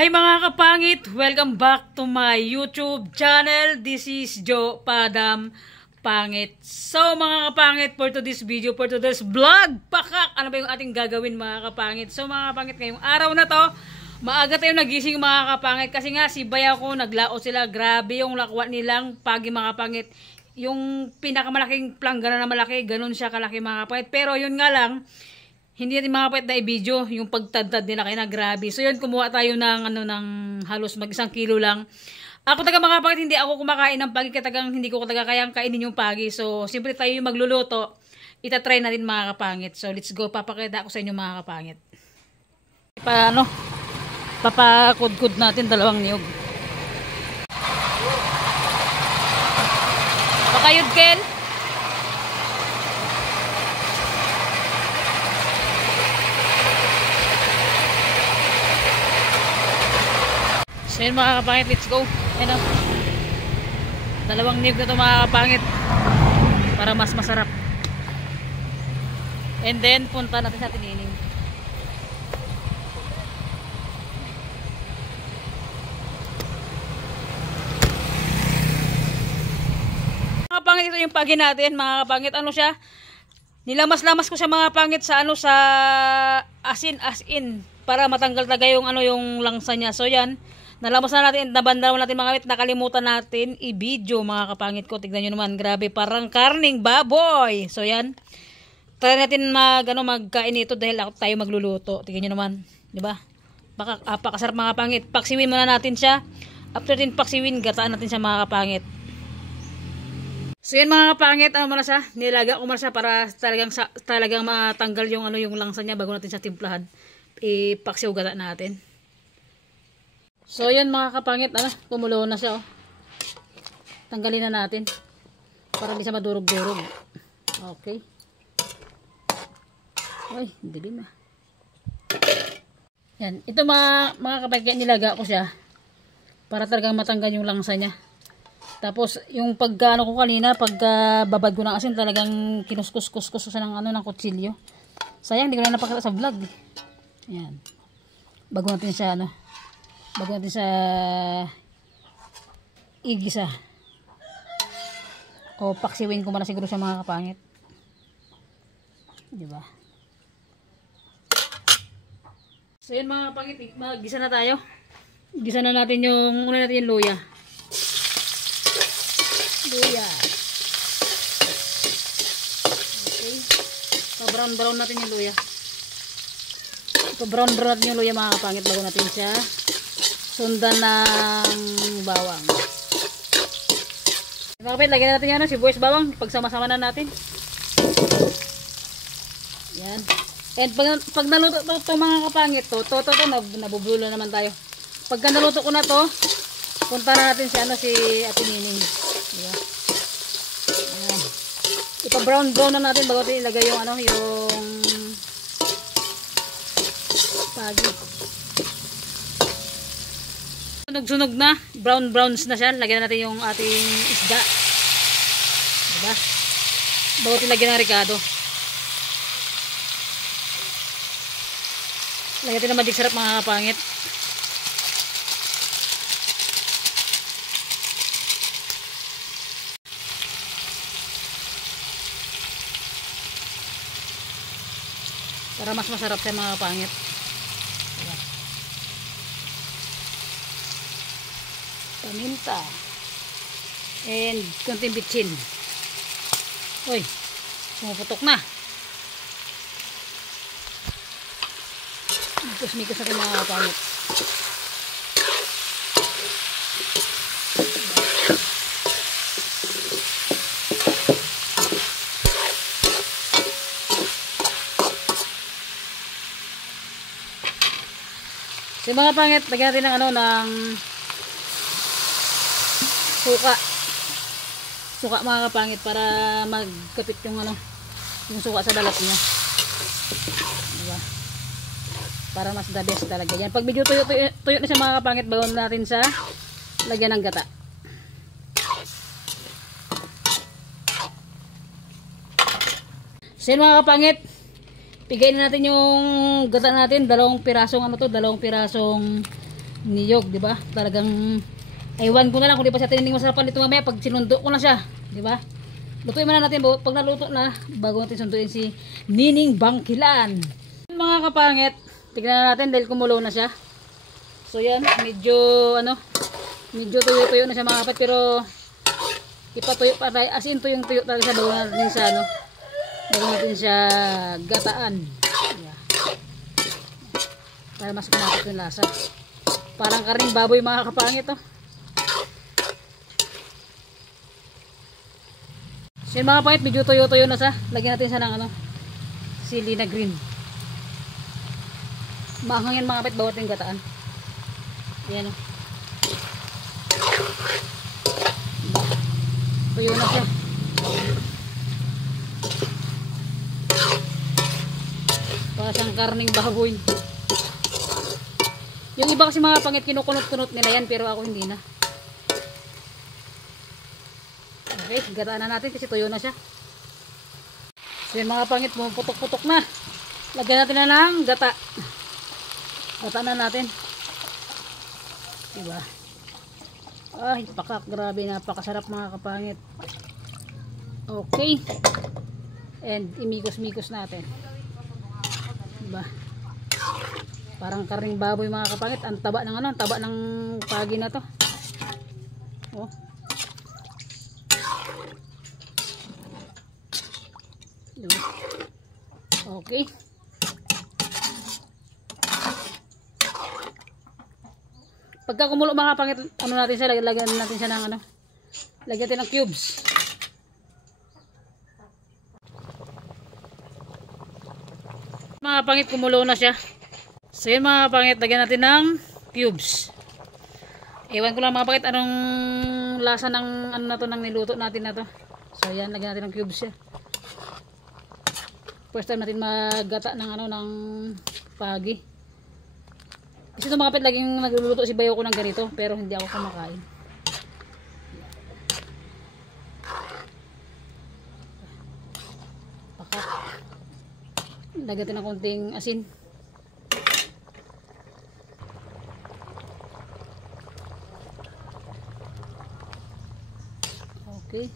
Hi mga kapangit! Welcome back to my YouTube channel. This is Joe Padam Pangit. So mga kapangit, for today's video, for today's vlog, pakak! Ano ba yung ating gagawin mga kapangit? So mga kapangit, ngayong araw na to, maaga tayo nagising mga kapangit. Kasi nga si Baya ko, naglaot sila. Grabe yung lakwa nilang pagi mga kapangit. Yung pinakamalaking planggana na malaki, ganun siya kalaki mga kapangit. Pero yun nga lang, hindi natin mga kapatid na i-video yung pagtadtad nila kaya na grabe. So yun, kumuha tayo ng halos mag 1 kilo lang. Ako taga mga kapatid, hindi ako kumakain ng pagi katagang hindi ko taga kayang kainin yung pagi. So siyempre tayo yung magluluto. Itatry natin mga kapangit. So let's go, papakita ako sa inyo mga kapangit. Papakudkud natin 2 niyog. Pakayod Kel. So yun mga kapangit, let's go. Ayan o. 2 niyog na ito mga kapangit. Para mas masarap. And then, punta natin sa tinining. Mga kapangit, ito yung pagi natin mga kapangit. Ano siya? Nilamas-lamas ko siya mga kapangit sa sa asin para matanggal taga yung yung langsa niya. So yan. Nalamos na natin, nabandaw natin mga kapit, nakalimutan natin i-video mga kapangit ko. Tignan nyo naman, grabe, parang karning baboy. So yan, try natin magkain ito dahil tayo magluluto. Tignan nyo naman, di ba? Pakasarap mga kapangit. Paksiwin muna natin siya. After din paksiwin, gataan natin siya mga kapangit. So yan mga kapangit, muna siya, nilaga ko muna siya para talagang matanggal yung yung langsa niya bago natin siya timplahan. Ipaksiw gata natin. So yan mga kapangit, kumulo na siya. Tanggalin na natin para hindi siya madurog-durog. Okay. Ay, dilim na. Yan, ito mga kapangit, nilaga ko siya para talagang matanggal yung langsa niya. Tapos yung pagka ko kanina, pagka babad ko ng asin, talagang kinuskus-kuskus siya ng kutsilyo. Sayang, hindi ko na napakita sa vlog. Yan. Bago natin siya bago natin sa igisa o paksiwin ko muna siguro sa mga kapangit, diba? So yun mga kapangit, mag-gisa na tayo. Gisa na natin yung luya. Okay, pa-brown natin yung luya. Pa-brown natin yung luya mga kapangit bago natin siya sundan ng bawang. Mga kapit, lagyan natin yan sibuyas bawang. Pagsama-sama na natin. Yan. And pag naluto to mga kapangit, nabubulo naman tayo. Pagka naluto ko na to, punta na natin si Ate Nining. Diba? Yan. Ipa-brown na natin bago natin ilagay yung yung pagi. Sunog na, browns na siya. Lagyan natin yung ating isda. Diba? Bago lagyan ng ricado. Lagyan natin ng magic sarap mga kapangit. Para mas masarap sa mga kapangit. Paminta and konting bitchin. Uy, pumuputok na. Mikos natin mga kapangit. So mga pangit, lagyan natin ng suka mga kapangit para magkapit yung yung suka sa balat niya, diba? Para mas the best talaga yan. Pag medyo tuyo na siya mga kapangit, bago natin sa lagyan ng gata. So yun mga kapangit, Pigayin natin yung gata natin, 2 pirasong 2 pirasong niyog, di ba? Talagang aywan ko na lang kung di pa siya tinining masarapan dito mamaya pag sinundo ko na siya, di ba? Lutuin muna natin pag naluto na bago natin sunduin si Nining Bangkilan. Mga kapangit, tignan na natin dahil kumulo na siya. So yan, medyo tuyo-tuyo na siya mga kapat, pero ipatuyo pa tayo, as in tuyong-tuyo tayo siya bago natin siya bago natin siya gataan. Yeah. Para mas kumapit yung lasa. Parang karing baboy mga kapangit oh. So yun mga kapangit, medyo tuyo-tuyo na siya. Lagyan natin siya ng sili na green. Maanghang yan mga kapangit, bawat yung gataan. Ayan oh. Tuyo na siya. Para siyang karning baboy. Yung iba kasi mga pangit kinukunot-kunot nila yan, pero ako hindi na. Okay, gataan na natin kasi tuyo na siya. So yun mga pangit, pumuputok-putok na. Lagyan natin na ng gata. Gataan na natin. Diba? Ay, pakak, grabe, napakasarap mga kapangit. Okay. And imikos-mikos natin. Diba? Parang karning baboy mga kapangit. Ang taba ng taba ng pagi na to. Oh. Diba? Okay. Pagka kumulo mga kapangit, natin siya, lagyan natin siya ng lagyan natin ng cubes. Mga kapangit, kumulo na siya. So yun mga kapangit, lagyan natin ng cubes. Ewan ko lang mga kapangit anong lasa ng ng niluto natin na to. So yan, lagyan natin ng cubes siya. First time natin maggata ng pagi. Kasi ito mga kapit, laging nagluluto si bayo ko ng ganito, pero hindi ako kumakain. Pakat. Lagyan natin ng konting asin. Okay.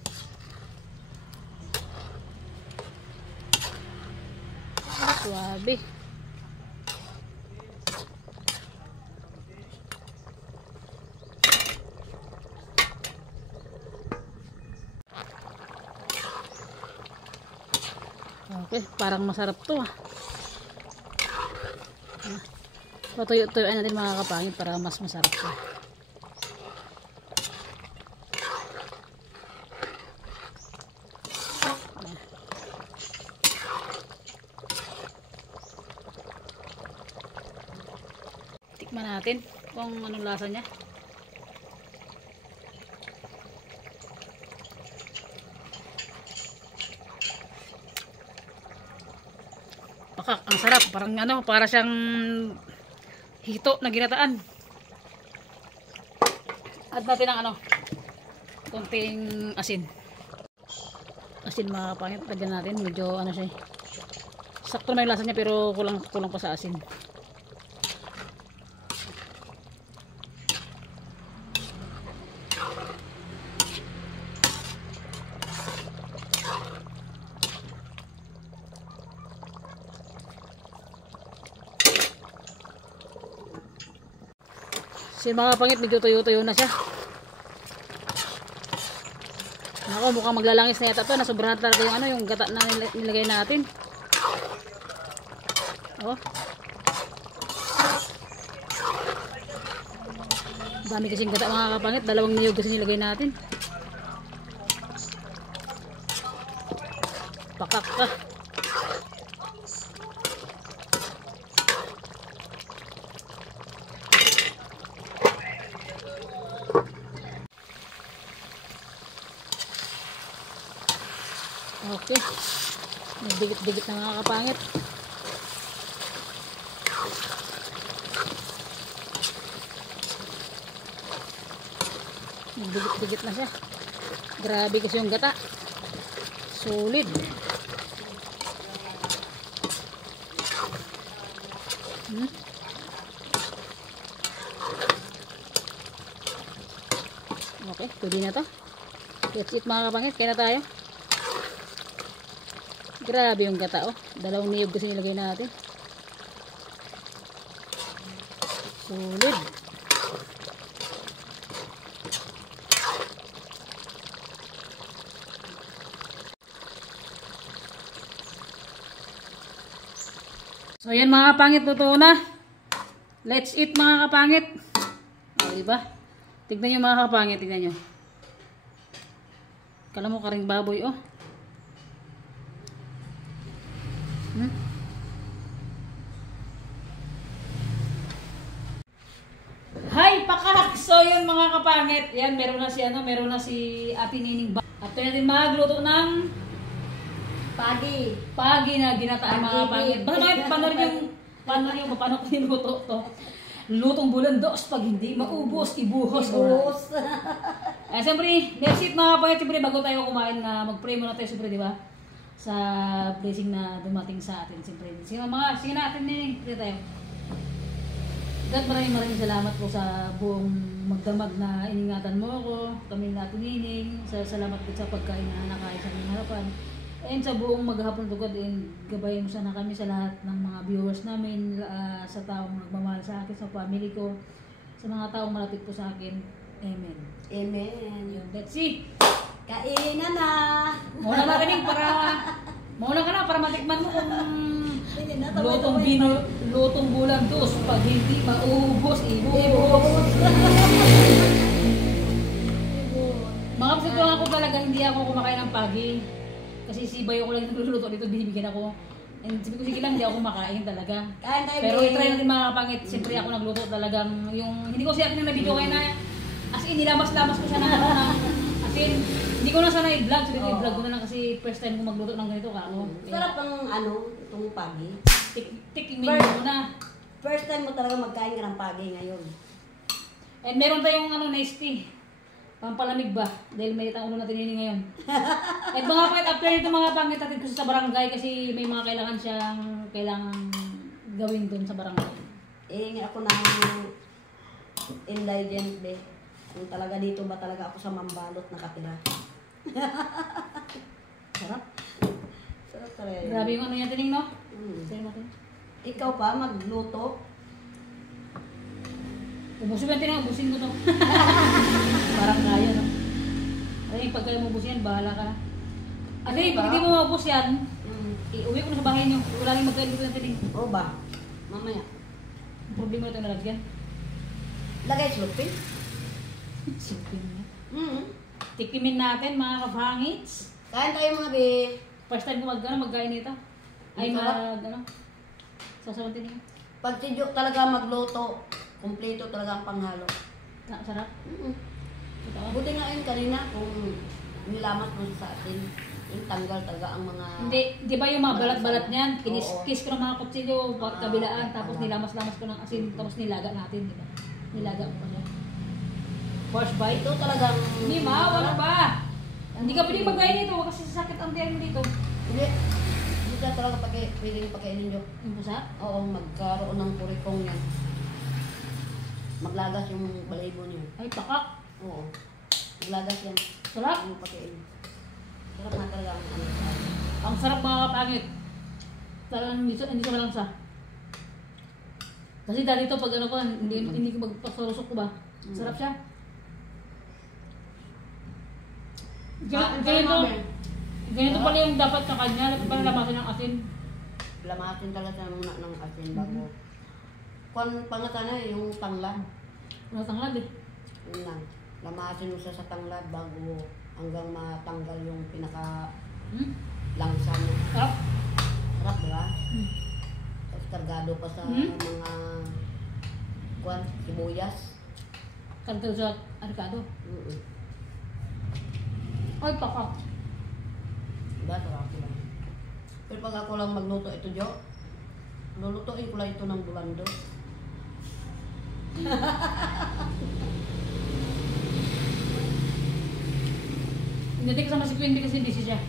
Suabe. Okay, parang masarap to ah. Patuyo-tuyuan natin mga kapangit para mas masarap to. Tikman natin kung anong lasa niya. Pakak, ang sarap. Parang para siyang hito na ginataan. Add natin ang konting asin. Asin mga kapangit, lagyan natin. Medyo siya. Sakto na yung lasa niya pero kulang pa sa asin. So mga pangit, medyo tuyo-tuyo na siya. Ako, mukhang maglalangis na yata ito. Nasobrahan talaga yung gata na nilagay natin. Oh. Dami kasing gata mga kapangit. 2 niyog kasi nilagay natin. Pakak ka. Okay. Nagdigit-digit na mga kapangit. Nagdigit-digit na siya. Grabe kasi yung gata. Solid. Okay, pwede na to. That's it mga kapangit. Kaya na tayo. Grabe yung gata oh. Dalawang niyog kasi nilagay natin. Solid. So yan mga kapangit, totoo na. Let's eat mga kapangit. O diba? Tignan nyo mga kapangit, tignan nyo. Kala mo karing baboy oh. Hi, pakak! So yun mga kapangit. Yan, meron na si Ate Nining. After natin magluto ng Pagi na ginataan mga kapangit. Basta paano paano ko niluto to. Lutong bulan dos pag hindi maubos, ibuhos. Siyempre, let's eat mga kapangit. Siyempre, bago tayo kumain na mag-pray muna tayo siyempre, di ba? Sa blessing na dumating sa atin. Siyempre, sige na atin Nining. Pray tayo. God, maraming salamat po sa buong magdamag na iningatan mo ako. Kami natin Nining. Salamat po sa pagkain na nakain sa aming harapan. And sa buong maghapon to God, and gabayin mo sana kami sa lahat ng mga viewers namin, sa taong nagmamahal sa akin, sa family ko, sa mga taong malapit po sa akin. Amen. Amen. Yun, let's see. Kainan na. Mauna na rin mauna ka na para matikman mo kung lutong bulan dos pag hindi maubos, ibuhos. Mga kapsito ako talaga, hindi ako kumakain ng pagi. Kasi si Bayo ko lang nagluluto dito, binibigyan ako. And sabi ko, sige lang, hindi ako kumakain talaga. Pero i-try natin mga kapangit. Siyempre ako nagluto talagang yung, hindi ko siya akin na video kayo na, as in, nilamas-lamas ko siya na, as in, hindi ko na sana i-vlog. Sabi ko, i-vlog ko na lang kasi first time ko magluto ng ganito ka ako. Sarap ang itong pagi. Tikimin mo na. First time mo talaga magkain ka ng pagi ngayon. And meron tayong nice tea. Pampalamig ba? Dahil may ang ulo natin yun ngayon. At mga kapangit, after nito mga pangit natin ko sa barangay kasi may mga kailangan gawin doon sa barangay. Ako ng indigent be. Kung talaga dito ba talaga ako sa Mambalot nakatira. Sarap. Sarap talaga. Grabe yung yan tining no? Sa'yo natin. Ikaw pa magluto. Ubusin ko to. Parang kaya, no? Ay, pag kayo maubos yan, bahala ka na. Ate, pag hindi mo maubos yan, iuwi ko na sa bahay niyo. Wala rin magkain dito ng tinig. Oo ba? Mamaya. Ang problema ito nalagyan. Lagay slupin. Silpin niya. Tikimin natin, mga kapangits. Kain tayo mga be. First time ko magkain nito. Ay, sasawan tinig. Pag si Joke talaga magluto, kumpleto talaga ang panghalo. Sarap? Buti nga yun kanina kung nilamat mo sa atin, yung tanggal talaga ang mga... Hindi, di ba yung mga balat-balat niyan? Kinis ko ng mga kutsilyo, kabilaan, tapos nilamas-lamas ko ng asin, tapos nilaga natin, di ba? Nilaga ko pa siya. First bite? Ito talagang... Hindi ma, wala pa! Hindi ka pwede magkain nito, kasi sasakit ang tiyan mo dito. Hindi ka talaga pwedeng pagkainin nyo. Yung pusa? Oo, magkaroon ng kurikong yan. Maglagas yung balahibo niyo. Ay, pakak. Oo. Maglagas yan. Sarap? Yung pagkain. Sarap na talaga ang Ang sarap mga kapangit. Talagang hindi siya malangsa. Kasi dati ito, pag ko, hindi ko magpasalusok ko ba? Sarap siya. Ganito pala yung dapat sa kanya. Dapat pala lamasin ng asin. Lamasin talaga ng asin bago. Kung pangata na yung tanglad. Ano tanglad eh? Yun lang. Lamasin mo siya sa tanglad bago hanggang matanggal yung pinaka langsa niya. Sarap. Sarap, diba? Tapos kargado pa sa mga sibuyas. Kargado sa arikado. Ay, pakak. Diba? Sarap diba? Pero pag ako lang magluto ito, Jo, lulutuin ko lang ito ng bulando. Hindi kasama si Queen kasi busy siya.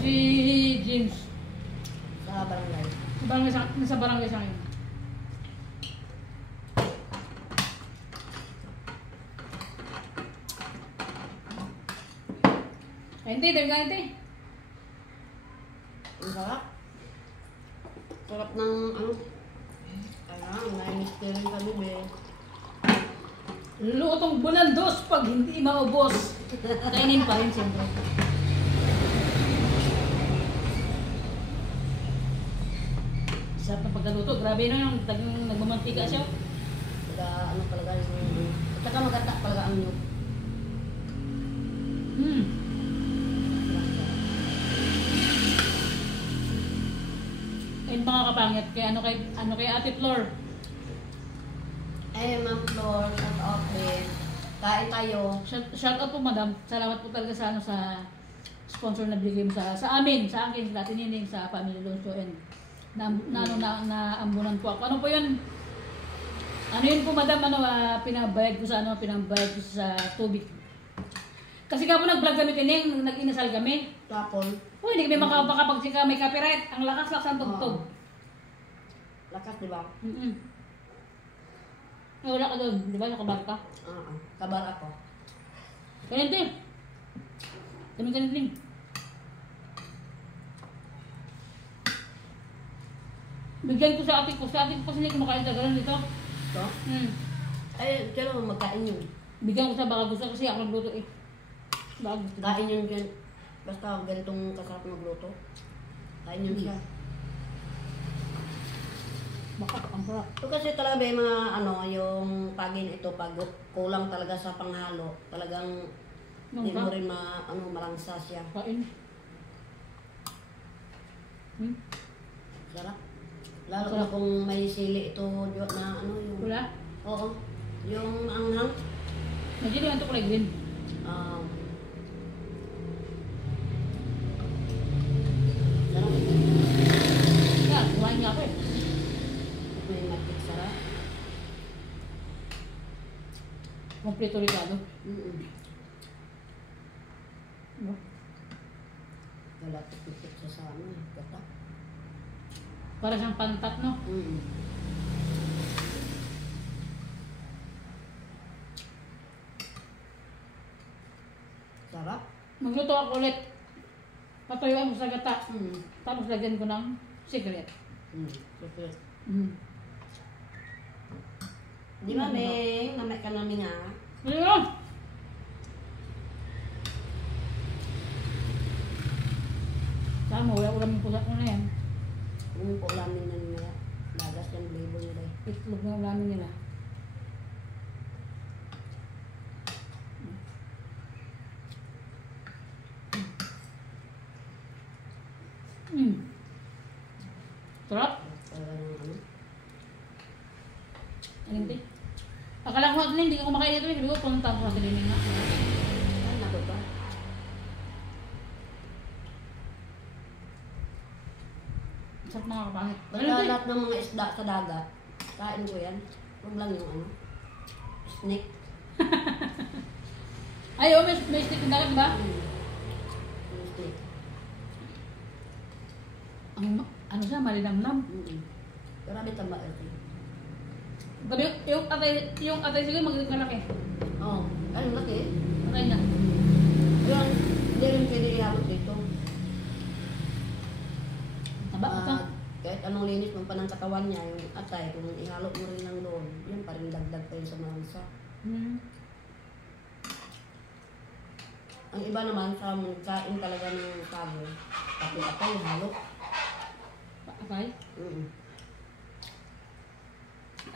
Si James. Sa barangay. Nasa barangay siya ngayon. Kain te, dahil kain te. Ang sarap. Sarap ng ano. Ayan, nainis ka rin kami, be. Lutong bunaldos pag hindi maubos. Kainin pa rin siyempre. Sarap ng pagkaluto. Grabe na yung nagmamantika siya. Saka ano talaga yung... At saka maganda talaga ang nyug. Hmm. Ayun mga kapangit. Kaya ano kay Ate Flor? Eh, Ma'am Flor, at okay. Kain tayo. Shout out po madam. Salamat po talaga sa sa sponsor na bigay mo sa amin, sa akin, sa atin yun sa Family Lonso and na ambunan po ako. Ano po yun? Ano yun po madam, pinabayad ko sa tubig. Kasi ka po nag-vlog kami kining, nag-inasal kami. Tapon. Uy, hindi kami makapagsiga, may copyright. Ang lakas-lakas ng tugtog. Lakas, di ba? Wala ka doon, di ba? Nakabar ka? Kabar ako. Ganyan din. Ganyan din. Bigyan ko sa atin ko. Sa atin ko kasi hindi kumakain sa ganun dito. Ito? Eh, kailan mo magkain yun? Bigyan ko sa baka gusto kasi ako nagluto eh. Baka gusto. Kain yun dyan. Basta ganitong kasarap magluto. Kain yun siya. Baka ang sarap. Ito kasi talaga may mga yung pagin ito pag kulang talaga sa panghalo, talagang hindi mo rin malangsa siya. Kain. Sarap. Lalo na kung may sili ito na yung... Wala? Oo. Yung anghang. Nandiyan yung antok green. Sarap. Yeah, kumain nga ako eh. May matik sarap. Kompleto ricado. Wala tipit siya sa gata. Para siyang pantat, no? Sarap. Magluto ako ulit. Patuyuan mo sa gata. Tapos lagyan ko ng secret. Secret. Di ba, Meng? Mamay ka namin nga. Ayun! Sama, wala ulam yung pusa ko na yan. Yung po ulamin na nila. Lagas yung label nila. Itlog na ulamin nila. Sarap? Alin din? Akala ko natin hindi ko kumakain ito. Sabi ko, punta ko sa kilining na. Nako ba? Sarap mga kapangit. Basta lahat ng mga isda sa dagat, kain ko yan. Huwag lang yung snake. Ay, oh, may stick ng dagat ba? Yung snake. Ano siya, malinamnam. Grabe tamba ito. Gabi, yung atay sige magkalaki. Oo. Ano laki? Atay niya. Yan, hindi rin pwede ihabot dito. Taba ito. Kahit anong linis mo pa ng katawan niya, yung atay, kung ihalo mo rin lang doon, yun pa rin dagdag pa yun sa mansa. Ang iba naman sa kain talaga ng kago, pati atay, halo. Atay? Mm-mm.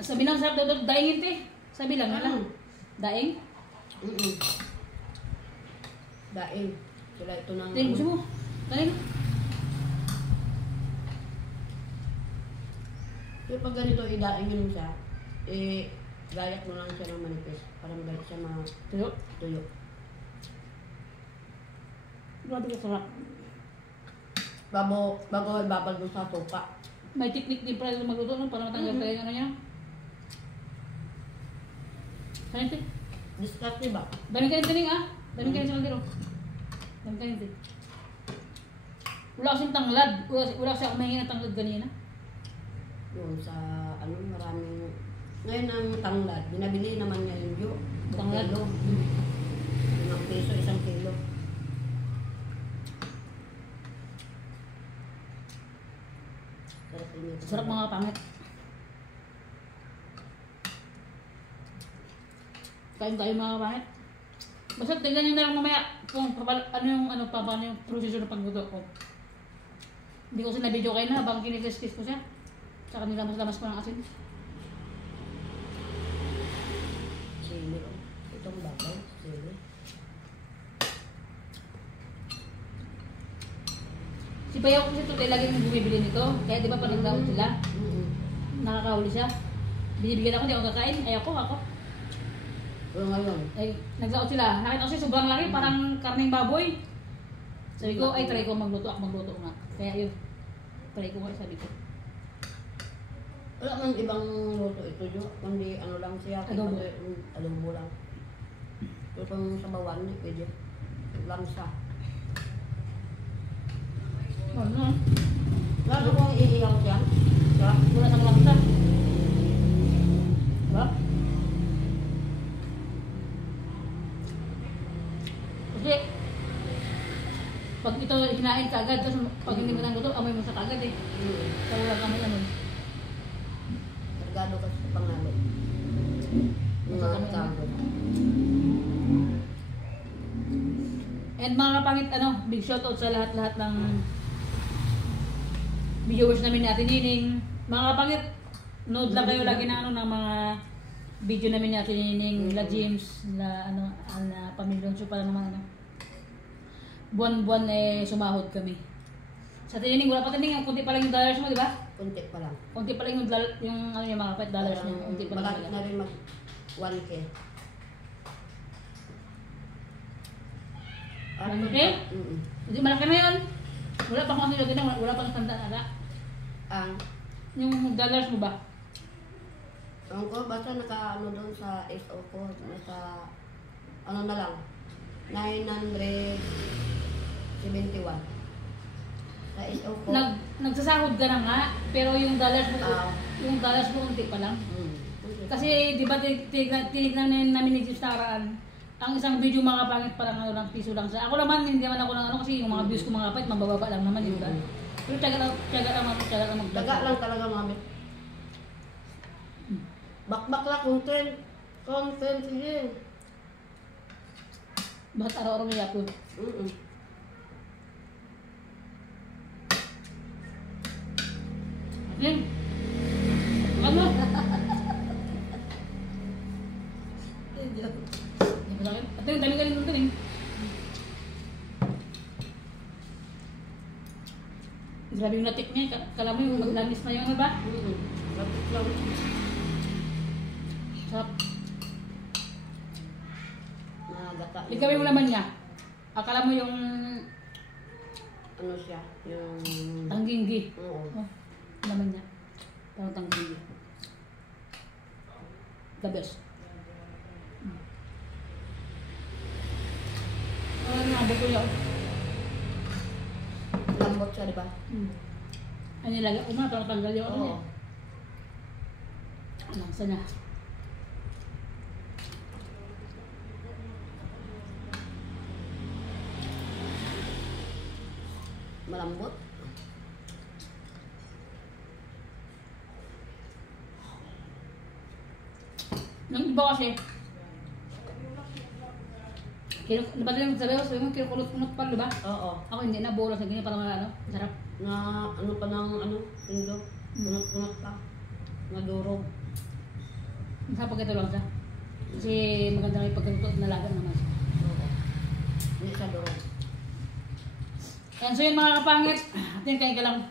Sabi lang sarap daw daingin te. Sabi lang na lang. Daing? Mm-mm. Daing. Sila ito ng... Daing gusto mo? Daing? So pag ganito, idaing yun siya, gayak mo lang siya ng manipis para magalit siya Tuyo? tuyo. Grabe ka sarap. Bago ibabal mo sa tupa. May technique din pala magluto no? Para matanggal tayo yung ano niya. Kain te. Discarte ba? Dami ka rin tining ah. Dami ka rin sa kaldero. Dami ka rin te. Wala kasing tanglad. Wala kasi ako mahingi ng tanglad ganina. Yun sa maraming... Ngayon ang tanglad, binabili naman niya yung Tanglad? kilo. 5 piso, 1 kilo. Sarap din yung Sarap mga kapangit. Kain tayo mga kapangit. Basta tignan nyo na lang mamaya kung paano yung proseso ng pagluto ko. Hindi ko sinabidyo kayo na habang kinikiskis ko siya. Tsaka nilamas-lamas ko ng asin. Sili. Itong babaw. Sili. Si Bayaw kasi ito laging bumibili nito. Kaya di ba pag nagdaot sila, nakakahuli siya. Binibigyan ako, di ako kakain. Ay ako. Pero ngayon, Ay, naglaot sila. Nakita ko siya sobrang laki, parang karning baboy. Sabi ko, ay try ko magluto nga. Kaya yun, try ko nga sabi ko. wala man ibang luto ito yun. Kundi ano lang siya. Adobo. Adobo lang. Ito pang sabawan, pwede. Langsa. Ano? Lalo kong iiyaw siya. Sarap. Wala sa langsa. Diba? Kasi, pag ito hinain ka agad, tapos pag hindi mo nang luto, amoy mo sa kagad eh. Kaya wala kami ano. Kargado kasi sa pangalo. Mga tawag. And mga kapangit, big shoutout sa lahat-lahat ng viewers namin ni Ate Nining. Mga kapangit, nood lang kayo lagi ng ng mga video namin ni Ate Nining, la James, na pamilyong so para naman buwan-buwan sumahod kami. Sa Ate Nining, wala pa Nining, kunti pa lang yung dollars mo, di ba? Kunti pa lang. Kunti pa lang yung mga kapit dollars niya, kunti pa lang Malapit talaga. na rin mag 1K. 1K? Mm-mm. Hindi malaki na yun. Wala pa kung ano wala pa natanda na. Ang Yung dollars mo ba? ang ko, basta naka doon sa SO ko, nasa na lang, 971. Sa SO ko. Nagsasahod ka na nga, pero yung dollars mo, unti pa lang. Kasi di ba tinignan namin ni James nakaraan, ang isang video mga kapangit parang lang piso lang sa. Ako naman hindi naman ako ng kasi yung mga views ko mga kapangit mabababa lang naman, di ba? Pero tiyaga lang mag-vlog. Daga lang talaga mami. Bakbak lang content sige. Bakit araw-araw may upload? Yan. Ano? Hindi ba sakit? At yung dami galing nung grabe yung natik niya. Kala mo yung maglamis na yung ba? Sarap. Nagata. Igawin mo naman niya. Akala mo yung ano siya, yung tangginggi. oo. Oh, naman niya. Parang tangginggi. The best. Ano yung mga buko niya? Lambot siya, di ba? Ano nilagay ko na, parang tanggal yung ano niya. Oo. Ano, sana? Malambot. Yung iba kasi, diba yung sabi mo, kinukulot-kulot pa, diba? Oo. Ako hindi na, bolos na ganyan, parang sarap. Na ano pa ng tindo. Unot-unot pa. Nadurog. Sa pagkito lang siya. Kasi maganda rin pagkaluto at nalaga naman siya. Oo. Hindi siya durog. Yan, so yun mga kapangit, atin kain ka lang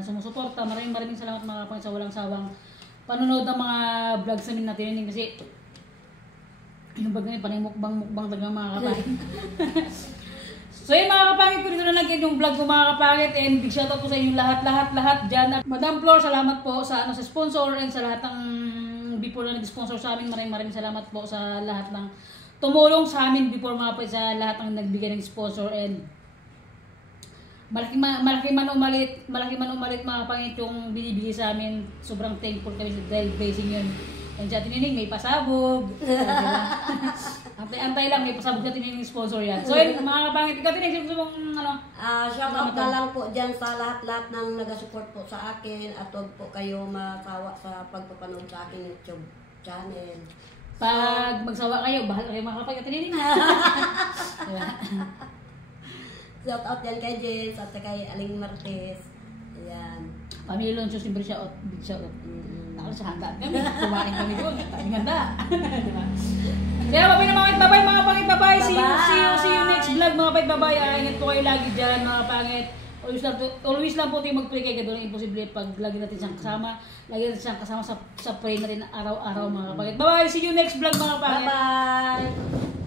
sumusuporta. Maraming salamat mga kapangit sa walang sawang panonood ng mga vlogs namin natin. Kasi yung vlog namin, panay mukbang talaga mga kapangit. So yun mga kapangit, kung dito na nag-end yung vlog ko mga kapangit, and big shoutout po sa inyong lahat dyan. At Madam Flor, salamat po sa sponsor and sa lahat ng before na nag-sponsor sa amin. Maraming salamat po sa lahat ng tumulong sa amin before mga kapangit, sa lahat ng nagbigay ng sponsor, and malaki man umalit mga kapangit yung binibigay sa amin. Sobrang thankful kami dahil blessing yun. And sa Ate Nining may pasabog. Antay-antay lang, may pasabog natin yung sponsor yan. So yun, mga kapangit, ikaw din, gusto mong ano? Shout out na lang po dyan sa lahat-lahat ng nag-support po sa akin at huwag po kayo masawa sa pagpapanood sa aking YouTube channel. Pag magsawa kayo, bahala kayo mga kapangit, tiniling. Diba? Shout out yan kay James at kay Aling Martes. Ayan. Pamilyon, susimbre siya out, big shout out. Ako sa handa kami, kumain kami doon, kaming handa. Diba? Kaya bye-bye mga pangit, bye-bye. See you next vlog mga pangit, bye-bye. Ingat po kayo lagi dyan mga pangit. Always lang po tayo mag-pray kay God. Imposible pag lagi natin siyang kasama. Lagi natin siyang kasama sa pray natin araw-araw mga pangit. Bye-bye, see you next vlog mga pangit. Bye-bye.